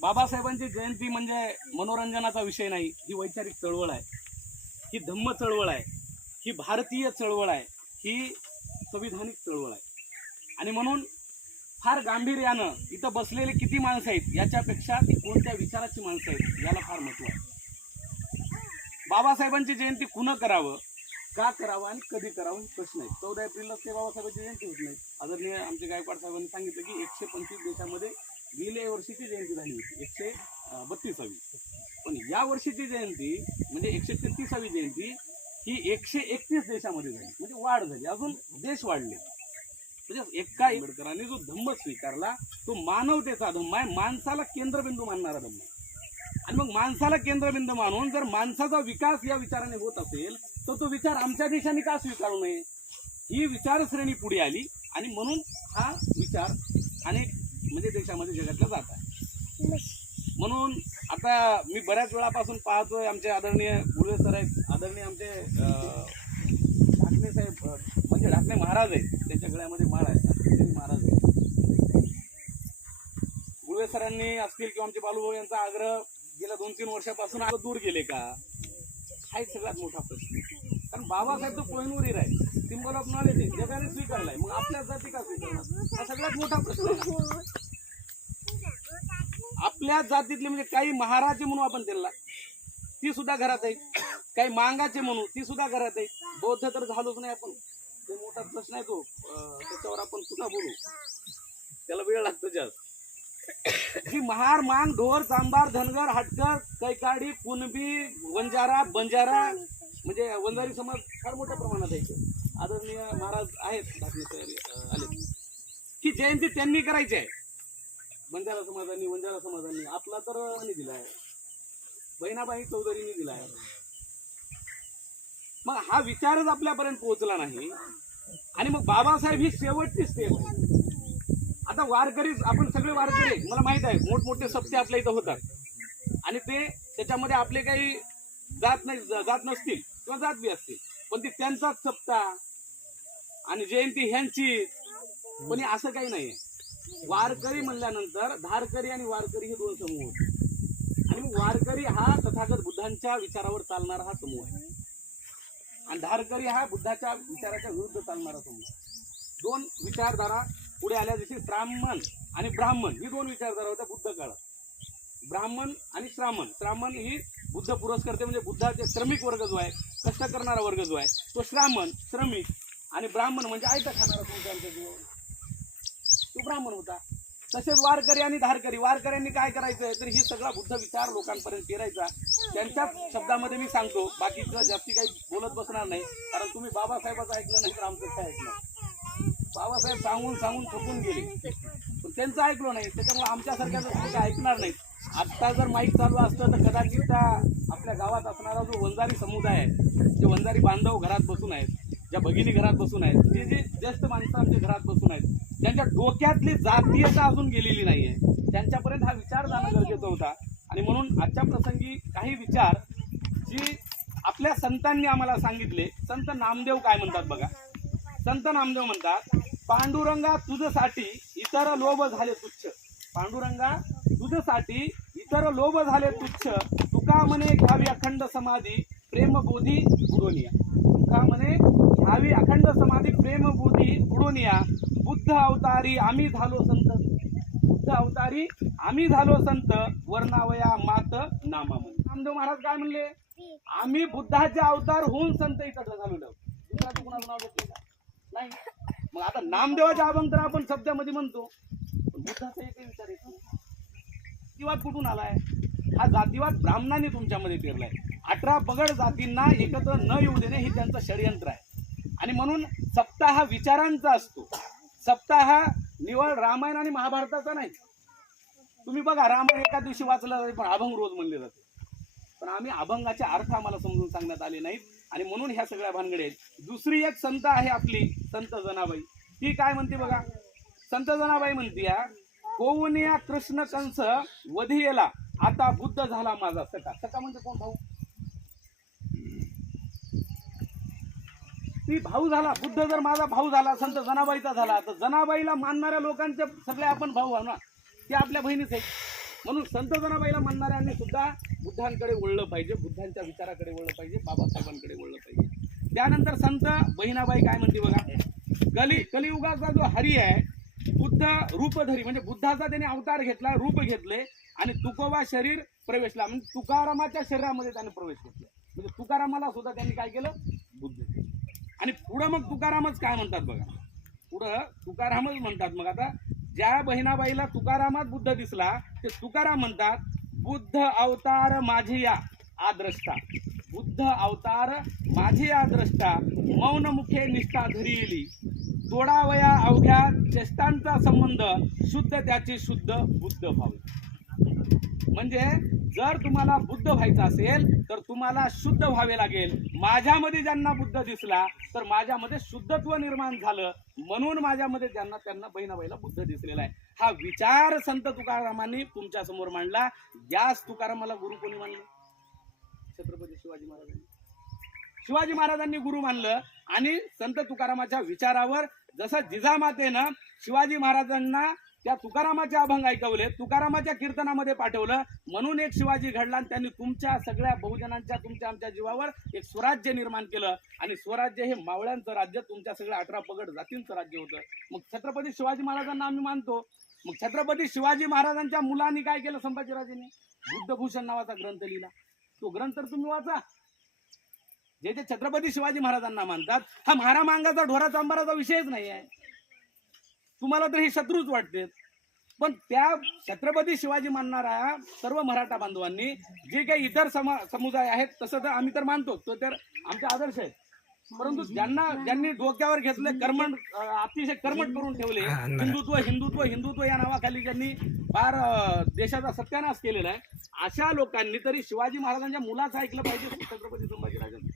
बाबासाहेबांची जयंती म्हणजे मनोरंजनाचा विषय नाही. ही वैचारिक चळवळ आहे. ही धम्म चळवळ आहे. ही भारतीय चळवळ आहे. ही संविधानिक चळवळ आहे. आणि म्हणून फार गांभीर्यानं इथं बसलेले किती माणसं आहेत याच्यापेक्षा ती कोणत्या विचाराची माणसं आहेत याला फार महत्त्व आहे. बाबासाहेबांची जयंती कुणं करावं का करावं आणि कधी करावं प्रश्न आहे चौदा एप्रिलला ते बाबासाहेबांची जयंती होत नाही. आदरणीय आमचे गायकवाड साहेबांनी सांगितलं की एकशे पंचवीस देशामध्ये गेल्या वर्षीची जयंती झाली होती एकशे बत्तीसावी. पण या वर्षीची जयंती म्हणजे एकशे तेहतीसावी जयंती ही एकशे एकतीस देशामध्ये झाली. म्हणजे वाढ झाली. अजून देश वाढले. म्हणजे एका आंबेडकरांनी जो धम्म स्वीकारला तो मानवतेचा धम्म आहे. माणसाला केंद्रबिंदू मानणारा धम्म आणि मग माणसाला केंद्रबिंदू मानून जर माणसाचा विकास या विचाराने होत असेल तर तो विचार आमच्या देशाने का स्वीकारू नये? ही विचारश्रेणी पुढे आली आणि म्हणून हा विचार अनेक म्हणजे देशामध्ये जगातला जात आहे. म्हणून आता मी बऱ्याच वेळापासून पाहतोय आमचे आदरणीय गुरुवे सर आहेत आदरणीय आमचे ढाकणे साहेब म्हणजे ढाकणे महाराज आहेत त्यांच्या गळ्यामध्ये माळ आहे महाराज आहेत. गुरुवे सरांनी असतील किंवा आमचे बालूभाऊ यांचा आग्रह गेल्या दोन तीन वर्षापासून आता दूर गेले का? हा एक सगळ्यात मोठा प्रश्न कारण बाबासाहेब तो कोहिनूर आहे सिम्बॉल ऑफ नॉलेज आहे जगाने स्वीकारलाय मग आपल्या जाती का स्वीकारणार? हा सगळ्यात मोठा प्रश्न आपल्या जातीतले म्हणजे काही महाराजे म्हणू आपण त्यांना ती सुद्धा घरात आहे. काही मांगाचे म्हणू ती सुद्धा घरात आहे. बौद्ध तर झालोच नाही आपण. ते मोठा प्रश्न आहे तो. त्याच्यावर आपण सुद्धा बोलू. त्याला वेळ लागतो जास्त. ही महार मांग ढोर चांबार धनगर हटकर कैकाडी कुणबी वंजारा बंजारा म्हणजे वंजारी समाज फार मोठ्या प्रमाणात आहे. आदरणीय महाराज आहेत. आले. की जयंती त्यांनी करायची आहे. बंजारा समाजांनी वंजारा समाजांनी आपला तर आणि दिलाय. बहिणाबाई चौधरीनी दिलाय. मग हा विचारच आपल्यापर्यंत पोहोचला नाही. आणि मग बाबासाहेब ही शेवटची स्टेप आता वारकरीच आपण सगळे वारकरी मला माहीत आहे मोठमोठे सप्ते आपल्या इथं होतात. आणि ते त्याच्यामध्ये आपले काही जात नाही जात नसतील किंवा जात बी असतील. पण ती त्यांचाच सप्ता. आणि जयंती ह्यांची पण हे असं काही नाहीये. वारकरी म्हणल्यानंतर धारकरी आणि वारकरी हे दोन समूह होते. आणि वारकरी हा तथागत बुद्धांच्या विचारावर चालणारा हा समूह आहे. आणि धारकरी हा बुद्धाच्या विचाराच्या विरुद्ध चालणारा समूह आहे. दोन विचारधारा पुढे आल्या जशी ब्राह्मण आणि ब्राह्मण ही दोन विचारधारा होत्या बुद्ध काळात. ब्राह्मण आणि श्रामण श्रामण ही बुद्ध पुरस्कर्ते म्हणजे बुद्धाचे श्रमिक वर्ग जो आहे कष्ट करणारा वर्ग जो आहे तो श्रामण श्रमिक आणि ब्राह्मण म्हणजे आयता खाणारा तुमच्या जीवन तो ब्राह्मण होता. तसेच वारकरी आणि धारकरी. वारकऱ्यांनी काय करायचं? तर ही सगळा बुद्ध विचार लोकांपर्यंत फिरायचा त्यांच्याच शब्दामध्ये मी सांगतो बाकीचं जास्ती काही बोलत बसणार नाही. कारण तुम्ही बाबासाहेबाचं ऐकलं नाही तर आमचं काय ऐकलं बाबासाहेब सांगून सांगून थकून गेले. पण त्यांचं ऐकलो नाही. त्याच्यामुळे आमच्यासारख्याचं तुम्ही काय ऐकणार नाही आत्ता जर माईक चालू असतं तर कदाचित त्या आपल्या गावात असणारा जो वंजारी समुदाय आहे जे वंजारी बांधव घरात बसून आहेत ज्या भगिनी घरात बसून आहेत ते जे ज्येष्ठ माणसं आमच्या घरात बसून आहेत ज्यांच्या डोक्यातली जातीयता अजून गेलेली नाहीये. त्यांच्यापर्यंत हा विचार जाणं गरजेचं होता. आणि म्हणून आजच्या प्रसंगी काही विचार जी आपल्या संतांनी आम्हाला सांगितले. संत नामदेव काय म्हणतात बघा? संत नामदेव म्हणतात पांडुरंगा तुझसाठी इतर लोभ झाले तुच्छ. पांडुरंगा तुझसाठी इतर लोभ झाले तुच्छ. तुका म्हणे घ्यावी अखंड समाधी प्रेमबोधी बुडोनिया. तुका म्हणे घ्यावी अखंड समाधी प्रेमबोधी बुडोनिया. बुद्ध अवतारी आम्ही झालो संत. बुद्ध अवतारी आम्ही झालो संत. वर्णावया मात नामा नामदेव महाराज काय म्हणले? आम्ही बुद्धाचे अवतार होऊन संत इकडं झालो दुसऱ्याचं कुणाचं नाव घेतलं का? नाही. मग आता नामदेवाच्या अभंग तर आपण शब्दामध्ये म्हणतो. बुद्धाचा एकही विचार येतो जातीवाद कुठून आलाय? हा जातीवाद ब्राह्मणांनी तुमच्यामध्ये पेरलाय. अठरा पगड जातींना एकत्र न येऊ देणे हे त्यांचं षडयंत्र आहे. आणि म्हणून सप्ताह हा विचारांचा असतो. सप्ताह हा निवळ रामायण आणि महाभारताचा नाही. तुम्ही बघा रामायण एका दिवशी वाचलं जाते पण अभंग रोज म्हणले जाते. पण आम्ही अभंगाचे अर्थ आम्हाला समजून सांगण्यात आले नाहीत. आणि म्हणून ह्या सगळ्या भानगडे आहेत. दुसरी एक संत आहे आपली संत जनाबाई. ती काय म्हणते बघा? संत जनाबाई म्हणते या कोवनिया कृष्ण कंस वधियेला आता बुद्ध झाला माझा सका सका म्हणजे कोण भाऊ? ती भाऊ झाला बुद्ध जर माझा भाऊ झाला संत जनाबाईचा झाला तर जनाबाईला मानणाऱ्या लोकांचे सगळे आपण भाऊ आहो ना? ते आपल्या बहिणीच आहेत. म्हणून संत जनाबाईला मानणाऱ्यांनी सुद्धा बुद्धांकडे वळलं पाहिजे बुद्धांच्या विचाराकडे वळलं पाहिजे बाबासाहेबांकडे वळलं पाहिजे. त्यानंतर संत बहिणाबाई काय म्हणते बघा? कली कलियुगाचा जो हरी आहे बुद्ध रूपधरी म्हणजे बुद्धाचा त्याने अवतार घेतला रूप घेतले आणि तुकोबा शरीर प्रवेशला म्हणजे तुकारामाच्या शरीरामध्ये त्याने प्रवेश घेतला. म्हणजे तुकारामाला सुद्धा त्यांनी काय केलं? बुद्ध आणि पुढं मग तुकारामच काय म्हणतात बघा? पुढं तुकारामच म्हणतात. मग आता ज्या बहिणाबाईला तुकारामात बुद्ध दिसला ते तुकाराम म्हणतात बुद्ध अवतार माझे या आद्रष्टा. बुद्ध अवतार माझे या द्रष्टा मौन मुखे निष्ठा धरिली. तोडावया अवघ्या चेष्टांचा संबंध शुद्ध त्याची शुद्ध बुद्ध व्हावे म्हणजे जर तुम्हाला बुद्ध व्हायचं असेल तर तुम्हाला शुद्ध व्हावे लागेल. माझ्यामध्ये ज्यांना बुद्ध दिसला तर माझ्यामध्ये शुद्धत्व निर्माण झालं. म्हणून माझ्यामध्ये ज्यांना त्यांना बहिणाबाईला बुद्ध दिसलेला आहे. हा विचार संत तुकारामांनी तुमच्यासमोर मांडला. याच तुकारामाला गुरु कोणी मानले? छत्रपती शिवाजी महाराजांनी. शिवाजी महाराजांनी गुरु मानलं आणि संत तुकारामाच्या विचारावर जसं जिजामातेनं शिवाजी महाराजांना त्या तुकारामाचे अभंग ऐकवले तुकारामाच्या कीर्तनामध्ये पाठवलं. म्हणून एक शिवाजी घडला आणि त्यांनी तुमच्या सगळ्या बहुजनांच्या तुमच्या आमच्या जीवावर एक स्वराज्य निर्माण केलं. आणि स्वराज्य हे मावळ्यांचं राज्य तुमच्या सगळ्या अठरा पगड जातींचं राज्य होतं. मग छत्रपती शिवाजी महाराजांना आम्ही मानतो. मग छत्रपती शिवाजी महाराजांच्या मुलांनी काय केलं संभाजीराजेने? बुद्धभूषण नावाचा ग्रंथ लिहिला. तो ग्रंथ तर तुम्ही वाचा. जे जे छत्रपती शिवाजी महाराजांना मानतात हा महारामांगाचा ढोराचा अंबाराचा विषयच नाही आहे तुम्हाला तर हे शत्रूच वाटते पण त्या छत्रपती शिवाजी मानणाऱ्या सर्व मराठा बांधवांनी जे काही इतर समा समुदाय आहेत तसं तर आम्ही तर मानतो. तो तर आमचे आदर्श आहे परंतु ज्यांना ज्यांनी डोक्यावर घेतले कर्मण अतिशय कर्मठ करून ठेवले हिंदुत्व हिंदुत्व हिंदुत्व या नावाखाली ज्यांनी फार देशाचा सत्यानाश केलेला आहे अशा लोकांनी तरी शिवाजी महाराजांच्या मुलाचं ऐकलं पाहिजे छत्रपती संभाजीराजांनी.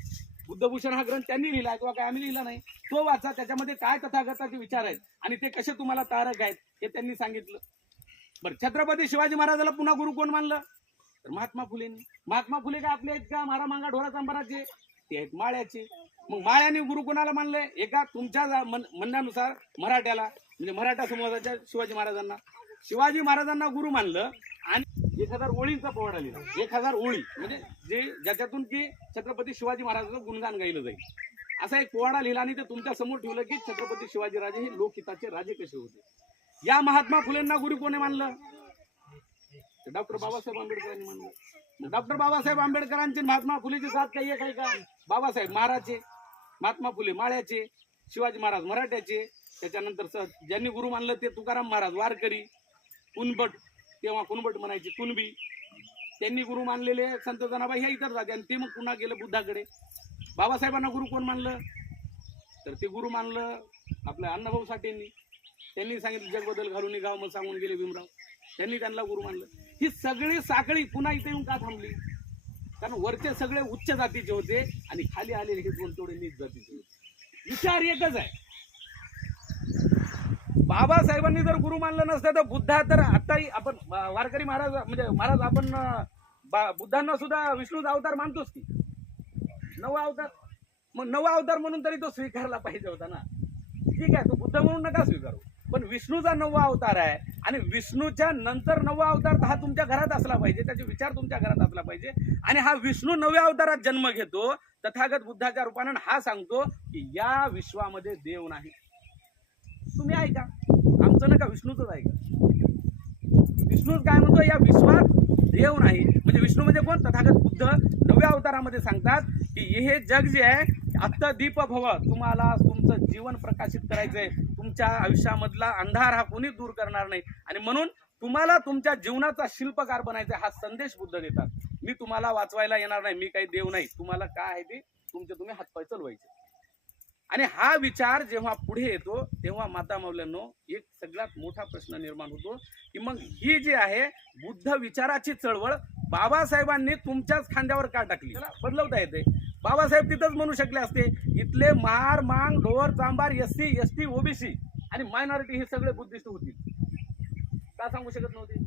बुद्धभूषण हा ग्रंथ त्यांनी लिहिला किंवा काय आम्ही लिहिला नाही तो वाचा. त्याच्यामध्ये काय तथागताचे विचार आहेत आणि ते कसे तुम्हाला तारक आहेत हे त्यांनी सांगितलं. बरं छत्रपती शिवाजी महाराजाला पुन्हा गुरु कोण मानलं? तर महात्मा फुलेंनी. महात्मा फुले काय आपले आहेत का? मारा मांगा ढोरा चांबाराचे ते आहेत माळ्याचे. मग माळ्याने गुरु कोणाला मानले? एका तुमच्या म्हणण्यानुसार मराठ्याला म्हणजे मराठा समाजाच्या शिवाजी महाराजांना. शिवाजी महाराजांना गुरु मानलं एक हजार ओळींचा पोवाडा लिहिला. एक हजार ओळी म्हणजे जे ज्याच्यातून की छत्रपती शिवाजी महाराजांचं गुणगान गायलं जाईल. असा एक पोवाडा लिहिला आणि ते तुमच्यासमोर ठेवलं की छत्रपती शिवाजीराजे हे लोकहिताचे राजे कसे होते? या महात्मा फुलेंना गुरु कोणी मानलं? डॉक्टर बाबासाहेब आंबेडकरांनी मानलं. डॉक्टर बाबासाहेब आंबेडकरांची महात्मा फुलेची साथ काही एक आहे का? बाबासाहेब महाराजचे महात्मा फुले माळ्याचे शिवाजी महाराज मराठ्याचे. त्याच्यानंतर ज्यांनी गुरु मानलं ते तुकाराम महाराज वारकरी उनबट तेव्हा कुणबट म्हणायची कुणबी त्यांनी गुरु मानलेले संत जनाबाई ह्या इतर जाते आणि ते मग पुन्हा गेलं बुद्धाकडे. बाबासाहेबांना गुरु कोण मानलं? तर ते गुरु मानलं आपल्या अण्णाभाऊ साठेंनी. त्यांनी सांगितलं जगबदल घालून गाव मग सांगून गेले भीमराव. त्यांनी त्यांना गुरु मानलं. ही सगळी साखळी पुन्हा इथे येऊन का थांबली? कारण वरचे सगळे उच्च जातीचे होते आणि खाली आलेले हे दोन तेवढे नीच जातीचे होते. विचार एकच आहे. बाबासाहेबांनी जर गुरु मानलं नसतं तर बुद्धा तर आताही आपण वारकरी महाराज म्हणजे महाराज आपण बा- बुद्धांना सुद्धा विष्णूचा अवतार मानतोच की. नवा अवतार मग नवा अवतार म्हणून तरी तो स्वीकारला पाहिजे होता ना. ठीक आहे तो बुद्ध म्हणून नका स्वीकारू. पण विष्णूचा नववा अवतार आहे आणि विष्णूच्या नंतर नववा अवतार हा तुमच्या घरात असला पाहिजे त्याचे विचार तुमच्या घरात असला पाहिजे. आणि हा विष्णू नव्या अवतारात जन्म घेतो तथागत बुद्धाच्या रूपानं हा सांगतो की या विश्वामध्ये देव नाही. तुम्ही ऐका. आमचं नका विष्णूचंच ऐका विष्णूच काय म्हणतो या विश्वात देव नाही. म्हणजे विष्णू म्हणजे कोण? तथागत बुद्ध. नव्या अवतारामध्ये सांगतात की हे जग जे आहे आत्ता दीप भव तुम्हाला तुमचं जीवन प्रकाशित करायचंय. तुमच्या आयुष्यामधला अंधार हा कोणी दूर करणार नाही. आणि म्हणून तुम्हाला तुमच्या जीवनाचा शिल्पकार बनायचा हा संदेश बुद्ध देतात. मी तुम्हाला वाचवायला येणार नाही. मी काही देव नाही. तुम्हाला काय आहे ते तुमचे तुम्ही हातपाय चलवायचे. आणि हा विचार जेव्हा पुढे येतो तेव्हा माता मौल्यांनो एक सगळ्यात मोठा प्रश्न निर्माण होतो की मग ही जी आहे बुद्ध विचाराची चळवळ बाबासाहेबांनी तुमच्याच खांद्यावर का टाकली? बदलवता येते. बाबासाहेब तिथंच म्हणू शकले असते इथले Mahar Mang Dhor Chambhar S C S T OBC आणि मायनॉरिटी हे सगळे बुद्धिस्ट होतील. का सांगू शकत नव्हते?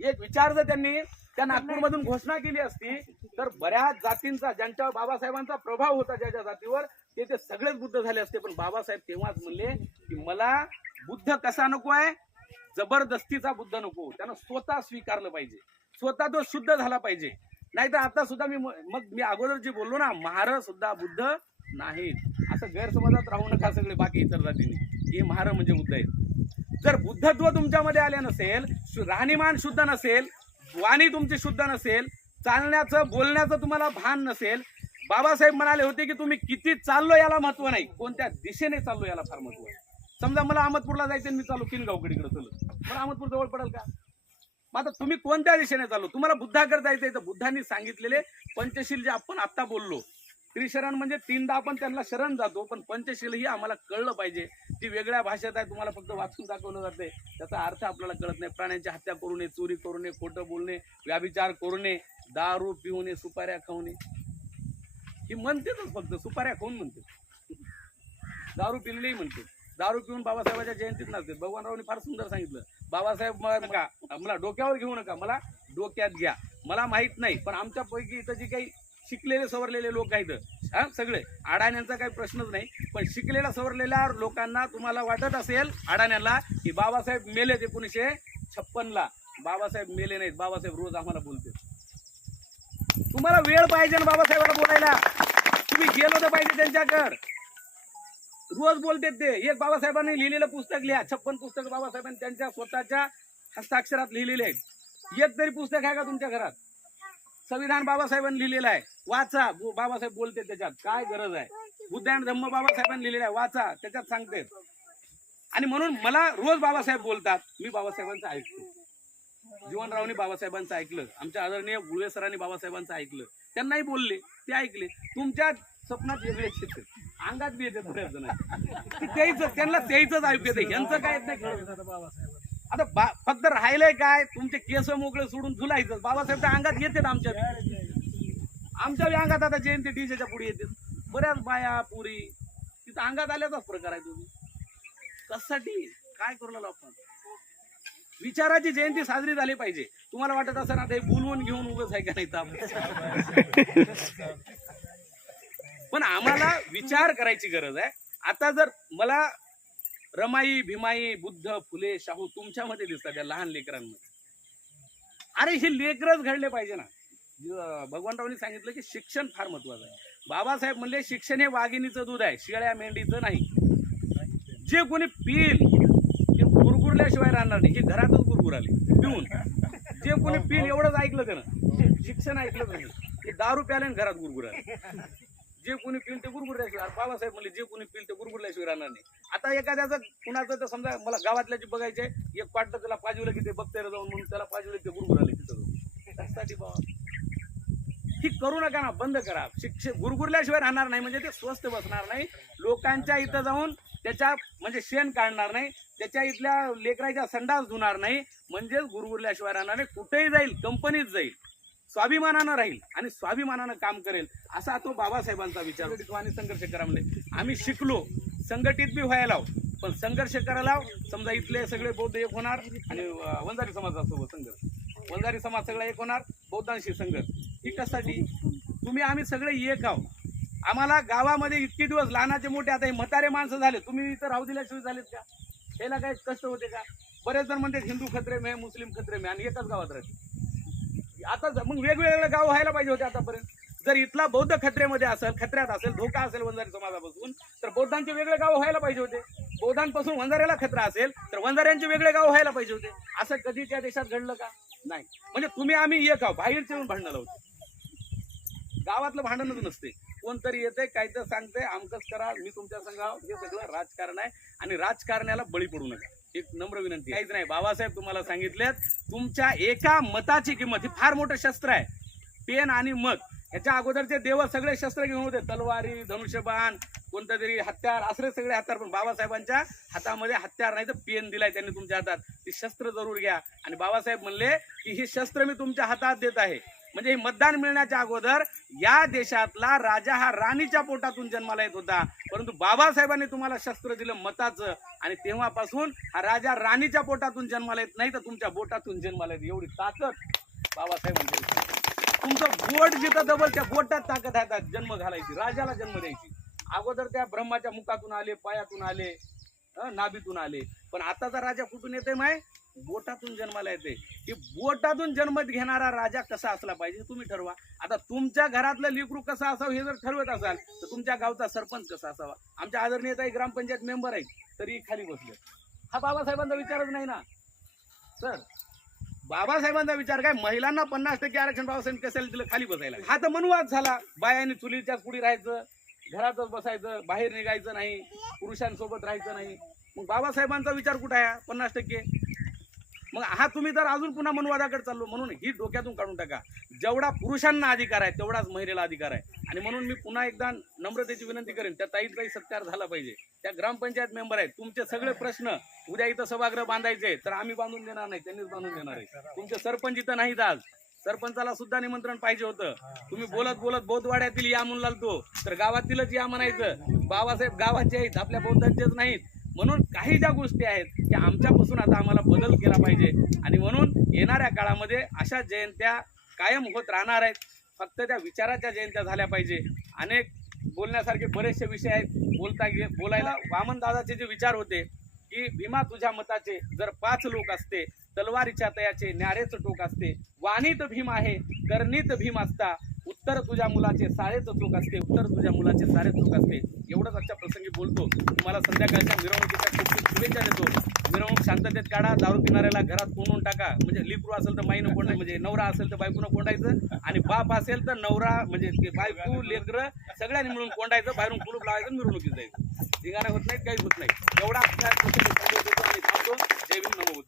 एक विचार जर त्यांनी त्या नागपूरमधून घोषणा केली असती तर बऱ्याच जातींचा ज्यांच्यावर बाबासाहेबांचा प्रभाव होता ज्या ज्या जातीवर ते ते सगळेच बुद्ध झाले असते. पण बाबासाहेब तेव्हाच म्हणले की मला बुद्ध कसा नको आहे? जबरदस्तीचा बुद्ध नको. त्यानं स्वतः स्वीकारलं पाहिजे. स्वतः तो शुद्ध झाला पाहिजे. नाही तर आता सुद्धा मी मग मी अगोदर जे बोललो ना महार सुद्धा बुद्ध नाहीत. असं गैरसमजात राहू नका सगळे बाकी इतर जातीने. हे महार म्हणजे बुद्ध आहेत. जर बुद्धत्व तुमच्यामध्ये आले नसेल राहणीमान शुद्ध नसेल वाणी तुमची शुद्ध नसेल चालण्याचं बोलण्याचं तुम्हाला भान नसेल बाबासाहेब म्हणाले होते की तुम्ही किती चाललो याला महत्त्व नाही. कोणत्या दिशेने चाललो याला फार महत्त्व आहे. समजा मला अहमदपूरला जायचं आणि मी चालू किनगावकडे चालू. मला अहमदपूर जवळ पडेल का? मग आता तुम्ही कोणत्या दिशेने चाललो? तुम्हाला बुद्धाकडे जायचंय तर बुद्धांनी सांगितलेले पंचशील जे आपण आता बोललो. त्रिशरण म्हणजे तीनदा आपण त्यांना शरण जातो पण पंचशील ही आम्हाला कळलं पाहिजे. ती वेगळ्या भाषेत आहे तुम्हाला फक्त वाचून दाखवलं जाते. त्याचा अर्थ आपल्याला कळत नाही. प्राण्यांची हत्या करू नये चोरी करू नये खोटं बोलणे व्याभिचार करू नये दारू पिऊ नये सुपाऱ्या खाऊ नये. ही म्हणतेच फक्त सुपाऱ्या खाऊन म्हणते. दारू पिलेली म्हणते. दारू पिऊन बाबासाहेबांच्या जयंतीत नसते. भगवानरावनी फार सुंदर सांगितलं. बाबासाहेब नका. मला डोक्यावर घेऊ नका. मला डोक्यात घ्या. मला माहीत नाही पण आमच्यापैकी इथं जे काही शिकलेले सवरलेले लोक आहेत हा सगळे. अडाण्यांचा काही प्रश्नच नाही पण शिकलेल्या सवरलेल्या लोकांना तुम्हाला वाटत असेल अडाण्याला की बाबासाहेब मेले एकोणीसशे छप्पनला. बाबासाहेब मेले नाहीत. बाबासाहेब रोज आम्हाला बोलते तुम्हाला वेळ पाहिजे ना बाबासाहेबांना बोलायला. तुम्ही गेलो तर पाहिजे त्यांच्याकडे. रोज बोलते ते. एक बाबासाहेबांनी लिहिलेलं पुस्तक लिहा. छप्पन पुस्तक बाबासाहेबांनी त्यांच्या स्वतःच्या हस्ताक्षरात लिहिलेले आहेत. एक तरी पुस्तक आहे का तुमच्या घरात? संविधान बाबासाहेबांनी लिहिलेलं आहे. वाचा. बाबासाहेब बोलते त्याच्यात. काय गरज आहे? बुद्ध आणि धम्म बाबासाहेबांनी लिहिलेलं आहे. वाचा. त्याच्यात सांगते आणि म्हणून मला रोज बाबासाहेब बोलतात. मी बाबासाहेबांचं ऐकतो. जीवनरावनी बाबासाहेबांचं ऐकलं. आमच्या आदरणीय गुळवे सरांनी बाबासाहेबांचं ऐकलं. त्यांनाही बोलले ते ऐकले. तुमच्या स्वप्नात वेगळे क्षेत्र अंगात बी येते बऱ्याच जण तेच त्यांना तेच ऐकू येते. यांचं काय नाही आता बा- फक्त राहिलंय काय? तुमचे केस मोकळे सोडून झुलायचं. बाबासाहेबच्या अंगात येते आमच्या आमच्या अंगात आता जयंती डीजेच्या पुढे येते. बऱ्याच बाया पुरी. तिथं अंगात आल्याचाच प्रकार आहे तुम्ही. कशासाठी? काय करू लागलो आपण? विचाराची जयंती साजरी झाली पाहिजे. तुम्हाला वाटत असं ना ते बोलवून घेऊन उगच आहे का नाही ताप पण आम्हाला विचार करायची गरज आहे. आता जर मला रमाई भीमाई बुद्ध फुले शाहू तुमच्यामध्ये दिसतात त्या लहान लेकरांमध्ये. अरे हे लेकरच घडले पाहिजे ना. भगवानरावनी भगवंतरावनी सांगितलं की शिक्षण फार महत्वाचं आहे. बाबासाहेब म्हणले शिक्षण हे वाघिणीचं दूध आहे शिळ्या मेंढीचं नाही. जे कोणी पिल कुरल्याशिवाय राहणार नाही. हे घरातच आले. पिऊन. जे कोणी पिल एवढंच ऐकलं त्यानं. शिक्षण ऐकलं नाही ते दारू प्याले घरात घरात गुरगुराले जे कोणी पिल ते गुरगुरल्याशिवाय बाबासाहेब म्हणले जे कोणी पिल ते गुरगुरल्याशिवाय राहणार नाही. आता एखाद्याचं कुणाचं तर समजा मला गावातल्याची बघायचे एक पाटलं त्याला पाजवलं की ते बघते जाऊन म्हणून त्याला पाजवलं ते गुरगुराले तिथं जाऊन. त्यासाठी बाबा. ही करू नका ना बंद करा. शिक्षण गुरगुरल्याशिवाय राहणार नाही. म्हणजे ते स्वस्त बसणार नाही. लोकांच्या इथं जाऊन त्याच्या म्हणजे शेण काढणार नाही त्याच्या इथल्या लेकराच्या संडास धुणार नाही म्हणजेच गुरगुरल्याशिवाय राहणार नाही कुठेही जाईल कंपनीत जाईल स्वाभिमानानं राहील आणि स्वाभिमानानं काम करेल असा तो बाबासाहेबांचा विचार आणि संघर्ष करा म्हणजे आम्ही शिकलो संघटित बी व्हायला पण संघर्ष करायला समजा इथले सगळे बौद्ध एक होणार आणि वंजारी समाजासोबत संघर्ष. वंजारी समाज सगळा एक होणार बौद्धांशी संघर्ष. ही कशासाठी? तुम्ही आम्ही सगळे एक आहोत. आम्हाला गावामध्ये इतके दिवस लहानाचे मोठे आता हे म्हातारे माणसं झाले. तुम्ही इथं राहू दिल्याशिवाय झालेत का? त्याला काही कष्ट होते का? बरेच जण म्हणते हिंदू खत्रे मे मुस्लिम खत्रे मे. आणि एकाच गावात राहते. आता मग वेगवेगळे गाव व्हायला पाहिजे होते आतापर्यंत. जर इथला बौद्ध खत्रेमध्ये असेल खत्र्यात असेल धोका असेल वंजारी समाजापासून तर बौद्धांचे वेगळे गाव व्हायला पाहिजे होते. बौद्धांपासून वंजाऱ्याला खतरा असेल तर वंजाऱ्यांचे वेगळे गाव व्हायला पाहिजे होते. असं कधी त्या देशात घडलं का? नाही. म्हणजे तुम्ही आम्ही एक आहोत. बाहेरचे येऊन भांडणं लावतो. गावातलं भांडणच नसते. कोणतरी येते काहीतरी सांगते आमकच करा मी तुमच्या संघा हे सगळं राजकारण आहे आणि राजकारणाला बळी पडू नका. एक नम्र विनंती काहीच नाही बाबासाहेब तुम्हाला सांगितलेत तुमच्या एका मताची किंमत ही फार मोठं शस्त्र आहे. पेन आणि मत ह्याच्या अगोदरचे देव सगळे शस्त्र घेऊन होते. तलवारी धनुष्यबाण कोणतं तरी हत्यार असले सगळे हत्यार पण बाबासाहेबांच्या हातामध्ये हत्यार नाही तर पेन दिलाय त्यांनी तुमच्या हातात. ती शस्त्र जरूर घ्या. आणि बाबासाहेब म्हणले की हे शस्त्र मी तुमच्या हातात देत आहे. म्हणजे हे मतदान मिळण्याच्या अगोदर या देशातला राजा हा राणीच्या पोटातून जन्माला येत होता. परंतु बाबासाहेबांनी तुम्हाला शस्त्र दिलं मताचं आणि तेव्हापासून हा राजा राणीच्या पोटातून जन्माला येत नाही तर तुमच्या बोटातून जन्माला येत एवढी ताकद बाबासाहेबांची तुमचं बोट जिथं दबल त्या बोटात ताकद आहे जन्म घालायची राजाला जन्म द्यायची. अगोदर त्या ब्रह्माच्या मुखातून आले पायातून आले नाभीतून आले. पण आताचा राजा कुठून येते माय? बोटातून जन्माला येते. की बोटातून जन्मत घेणारा राजा कसा असला पाहिजे तुम्ही ठरवा. आता तुमच्या घरातलं लिकरू कसं असावं हे जर ठरवत असाल तर तुमच्या गावचा सरपंच कसा असावा? आमच्या आदरणीय ग्रामपंचायत मेंबर आहेत तरी खाली बसले. हा बाबासाहेबांचा विचारच नाही ना. सर बाबासाहेबांचा विचार काय? महिलांना पन्नास टक्के आरक्षण बाबासाहेब कशाला दिलं? खाली बसायला. हा तर मनुवाद झाला. बायाने चुलीच्याच पुढे राहायचं घरातच बसायचं बाहेर निघायचं नाही पुरुषांसोबत राहायचं नाही. मग बाबासाहेबांचा विचार कुठं आहे? पन्नास टक्के. मग हा तुम्ही तर अजून पुन्हा मनुवादाकडे चाललो म्हणून ही डोक्यातून काढून टाका. जेवढा पुरुषांना अधिकार आहे तेवढाच महिलेला अधिकार आहे. आणि म्हणून मी पुन्हा एकदा नम्रतेची विनंती करेन त्या काही सत्कार झाला पाहिजे. त्या ग्रामपंचायत मेंबर आहेत तुमचे सगळे प्रश्न उद्या इथं सभागृह बांधायचे तर आम्ही बांधून देणार नाही त्यांनीच बांधून देणार आहे. तुमचे सरपंच इथं नाहीत आज. सरपंचाला सुद्धा निमंत्रण पाहिजे होतं. तुम्ही बोलत बोलत बौद्धवाड्यातील या म्हणून लागतो तर गावातीलच या म्हणायचं. बाबासाहेब गावाचे आहेत आपल्या बौद्धांचेच नाहीत. म्हणून काही ज्या गोष्टी आहेत त्या आमच्यापासून आता आम्हाला बदल केला पाहिजे. आणि म्हणून येणाऱ्या काळामध्ये अशा जयंत्या कायम होत राहणार आहेत. फक्त त्या विचाराच्या जयंत्या झाल्या पाहिजे. अनेक बोलण्यासारखे बरेचसे विषय आहेत. बोलता गे बोलायला वामनदादाचे जे विचार होते की भीमा तुझ्या मताचे जर पाच लोक असते तलवारीच्या तयाचे न्यारेच टोक असते. वाणीत भीम आहे कर्णीत भीम असता. उत्तर तुझ्या मुलाचे सारेच चोक असते उत्तर तुझ्या मुलाचे सारे चोक असते. एवढंच आजच्या प्रसंगी बोलतो. तुम्हाला संध्याकाळच्या मिरवणुकीच्या खूप खूप शुभेच्छा देतो. मिरवणूक शांततेत काढा दारू पिणाऱ्याला घरात कोंडून टाका. म्हणजे लिपरू असेल तर माईनं कोंडाय म्हणजे नवरा असेल तर बायकोनं कोंडायचं आणि बाप असेल तर नवरा म्हणजे ते बायको लेकरं सगळ्यांनी मिळून कोंडायचं बाहेरून कुलूप लावायचं मिरवणुकीत जायचं. धिंगाणा होत नाही काही होत नाही एवढा आपल्या जय भीम नमो